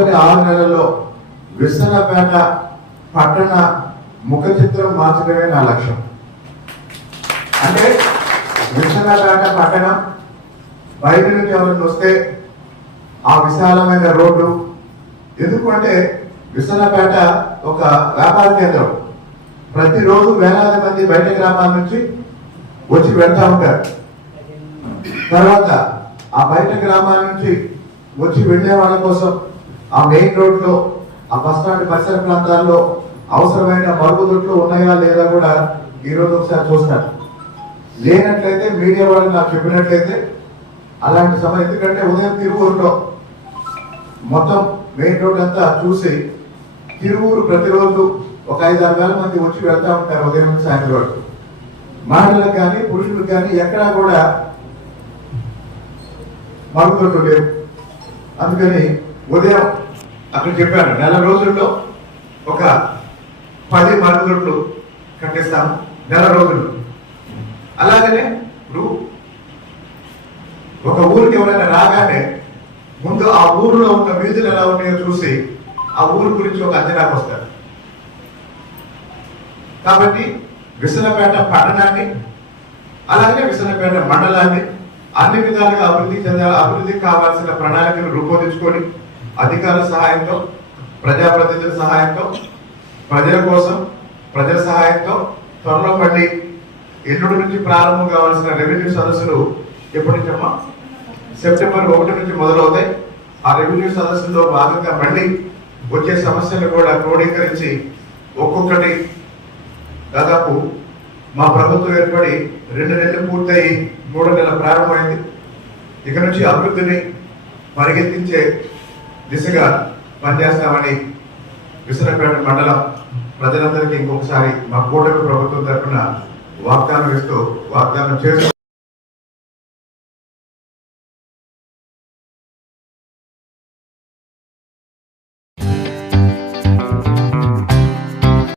మొదటి 6 నెలల్లో విసన్నపేట పట్టణ ముఖ చిత్రం మార్చడమే నా లక్ష్యం. అంటే విసన్నపేట పట్టణం బయట నుంచి ఎవరైనా వస్తే ఆ విశాలమైన రోడ్డు, ఎందుకంటే విసన్నపేట ఒక వ్యాపార కేంద్రం. ప్రతిరోజు వేలాది మంది బయట గ్రామాల నుంచి వచ్చి వెళ్తా ఉంటారు. తర్వాత ఆ బయట గ్రామాల నుంచి వచ్చి వెళ్లే వాళ్ళ కోసం ఆ మెయిన్ రోడ్లో, ఆ బస్టాండ్ పరిసర ప్రాంతాల్లో అవసరమైన మరుగుదొడ్లు ఉన్నాయా లేదా కూడా ఈరోజు ఒకసారి చూస్తారు. లేనట్లయితే మీడియా వాళ్ళు నాకు చెప్పినట్లయితే అలాంటి సమయం, ఎందుకంటే ఉదయం తిరువూరులో మొత్తం మెయిన్ రోడ్ అంతా చూసి తిరువూరు ప్రతిరోజు ఒక 5-6 వేల మంది వచ్చి వెళ్తా ఉంటారు ఉదయం నుంచి సాయంత్రం వరకు. మహిళలకు కానీ పురుషులకు కానీ ఎక్కడా కూడా మరుగుదొడ్లు లేవు. అందుకని ఉదయం అక్కడ చెప్పాను, నెల రోజుల్లో ఒక 10 మరుగుదొడ్లు కట్టిస్తాము, నెల రోజుల్లో. అలాగనే ఇప్పుడు ఒక ఊరికి ఎవరైనా రాగానే ముందు ఆ ఊరిలో ఉన్న వీధులు ఎలా ఉన్నాయో చూసి ఆ ఊరి గురించి ఒక అంచనాకు వస్తారు. కాబట్టి విసన్నపేట పట్టణాన్ని అలాగే విసన్నపేట మండలాన్ని అన్ని విధాలుగా అభివృద్ధికి కావాల్సిన ప్రణాళికలు రూపొందించుకొని అధికారుల సహాయంతో, ప్రజాప్రతినిధుల సహాయంతో, ప్రజల కోసం ప్రజల సహాయంతో త్వరలో మళ్ళీ ఎల్లుండి నుంచి ప్రారంభం కావాల్సిన రెవెన్యూ సదస్సులు ఎప్పటి నుంచమ్మా? సెప్టెంబర్ 1 నుంచి మొదలవుతాయి. ఆ రెవెన్యూ సదస్సులో భాగంగా మళ్ళీ వచ్చే సమస్యలు కూడా క్రోడీకరించి ఒక్కొక్కటి దాదాపు మా ప్రభుత్వం ఏర్పడి 2 నెలలు పూర్తయి 3వ నెల ప్రారంభమైంది. ఇక నుంచి అభివృద్ధిని పరిగెత్తించే దిశగా పనిచేస్తామని విసన్నపేట మండలం ప్రజలందరికీ ఇంకొకసారి మా కూటమి ప్రభుత్వం తరఫున వాగ్దానం చేస్తూ